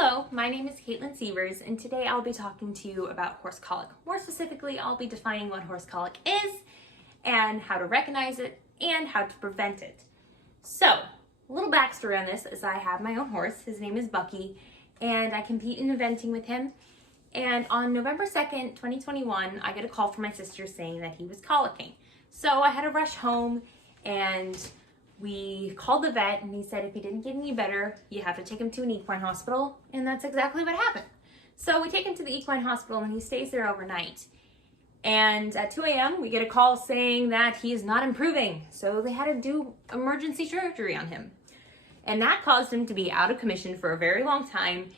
Hello, my name is Caitlin Sievers, and today I'll be talking to you about horse colic. More specifically, I'll be defining what horse colic is and how to recognize it and how to prevent it. So, a little backstory on this is I have my own horse. His name is Bucky, and I compete in eventing with him. And on November 2nd, 2021, I get a call from my sister saying that he was colicking. So I had to rush home, and we called the vet, and he said if he didn't get any better, you have to take him to an equine hospital, and that's exactly what happened. So we take him to the equine hospital, and he stays there overnight. And at 2 a.m., we get a call saying that he is not improving, so they had to do emergency surgery on him. And that caused him to be out of commission for a very long time,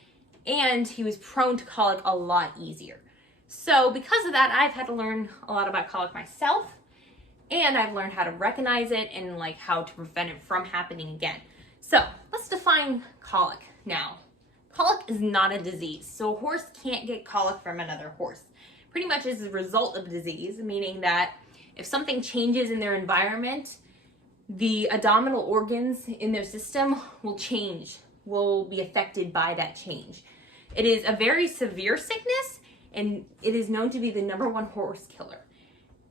and he was prone to colic a lot easier. So because of that, I've had to learn a lot about colic myself, and I've learned how to recognize it and how to prevent it from happening again. So let's define colic now. Colic is not a disease, so a horse can't get colic from another horse. Pretty much is a result of disease, meaning that if something changes in their environment, the abdominal organs in their system will change, will be affected by that change. It is a very severe sickness, and it is known to be the #1 horse killer.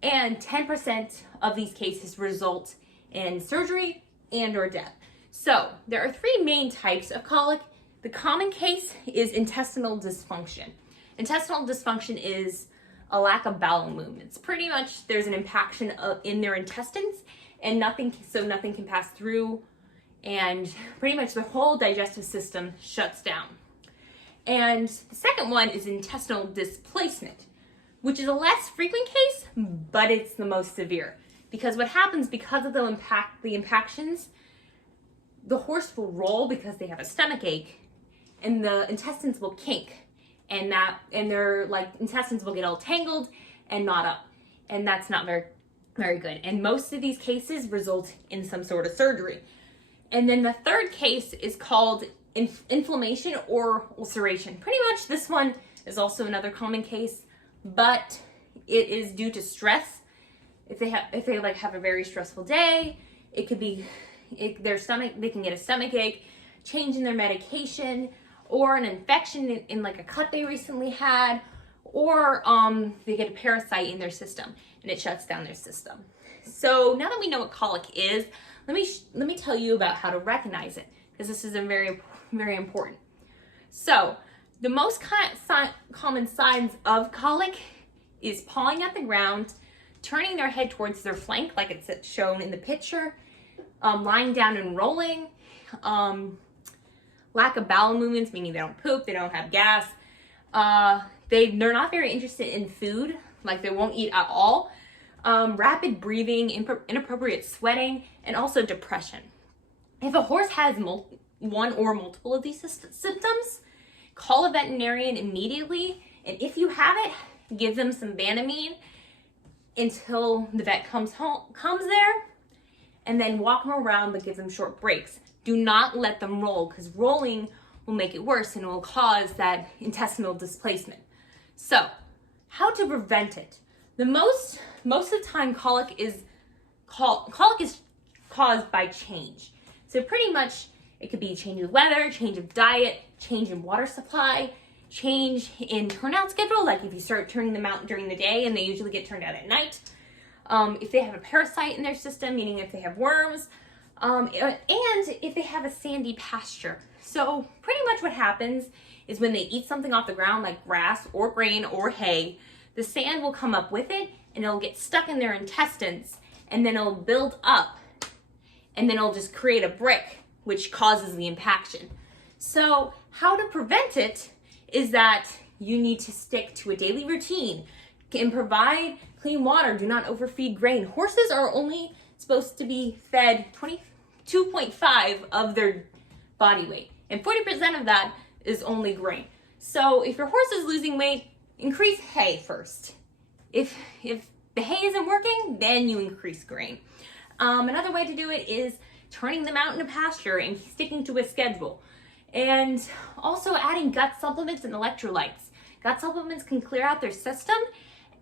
And 10% of these cases result in surgery and or death. So there are 3 main types of colic. The common case is intestinal dysfunction. Intestinal dysfunction is a lack of bowel movements. Pretty much there's an impaction in their intestines, and nothing can pass through, and pretty much the whole digestive system shuts down. And the second one is intestinal displacement, which is a less frequent case, but it's the most severe. Because what happens because of the impactions, the horse will roll because they have a stomach ache, and the intestines will kink, and their intestines will get all tangled and knot up, and that's not very good. And most of these cases result in some sort of surgery. And then the third case is called inflammation or ulceration. Pretty much this one is also another common case, but it is due to stress. If they have a very stressful day, it could be they can get a stomach ache, change in their medication, or an infection in a cut they recently had, or they get a parasite in their system and it shuts down their system. So now that we know what colic is, let me tell you about how to recognize it, because this is very, very important. So the most common signs of colic is pawing at the ground, turning their head towards their flank like it's shown in the picture, lying down and rolling, lack of bowel movements, meaning they don't poop, they don't have gas, they're not very interested in food, they won't eat at all, rapid breathing, inappropriate sweating, and also depression. If a horse has one or multiple of these symptoms, call a veterinarian immediately, and if you have it, give them some Banamine until the vet comes there, and then walk them around, but give them short breaks. Do not let them roll, because rolling will make it worse and will cause that intestinal displacement. So, how to prevent it? Most of the time, colic is caused by change. So pretty much it could be change of weather, change of diet, change in water supply, change in turnout schedule, like if you start turning them out during the day and they usually get turned out at night. If they have a parasite in their system, meaning if they have worms, and if they have a sandy pasture. So pretty much what happens is when they eat something off the ground like grass or grain or hay, the sand will come up with it and it'll get stuck in their intestines, and then it'll build up, and then it'll just create a brick, which causes the impaction. So how to prevent it is that you need to stick to a daily routine and provide clean water. Do not overfeed grain. Horses are only supposed to be fed 22.5 of their body weight, and 40% of that is only grain. So if your horse is losing weight, increase hay first. If the hay isn't working, then you increase grain. Another way to do it is turning them out in a pasture and sticking to a schedule. And also adding gut supplements and electrolytes. Gut supplements can clear out their system,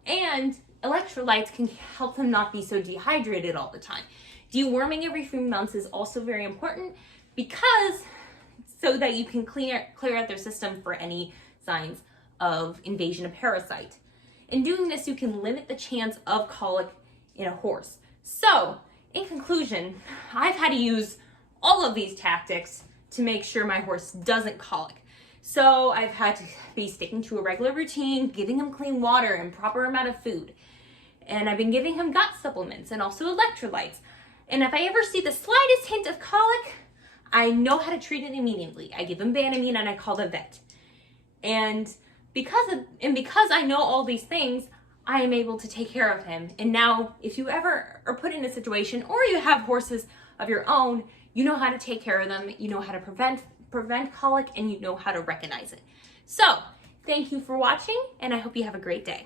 and electrolytes can help them not be so dehydrated all the time. Deworming every few months is also very important, because so that you can clear out their system for any signs of invasion of parasite. In doing this, you can limit the chance of colic in a horse. So, in conclusion, I've had to use all of these tactics to make sure my horse doesn't colic. So I've had to be sticking to a regular routine, giving him clean water and proper amount of food. And I've been giving him gut supplements and also electrolytes. And if I ever see the slightest hint of colic, I know how to treat it immediately. I give him Banamine and I call the vet. And because I know all these things, I am able to take care of him. And now, if you ever are put in a situation or you have horses of your own, you know how to take care of them, you know how to prevent colic, and you know how to recognize it. So, thank you for watching, and I hope you have a great day.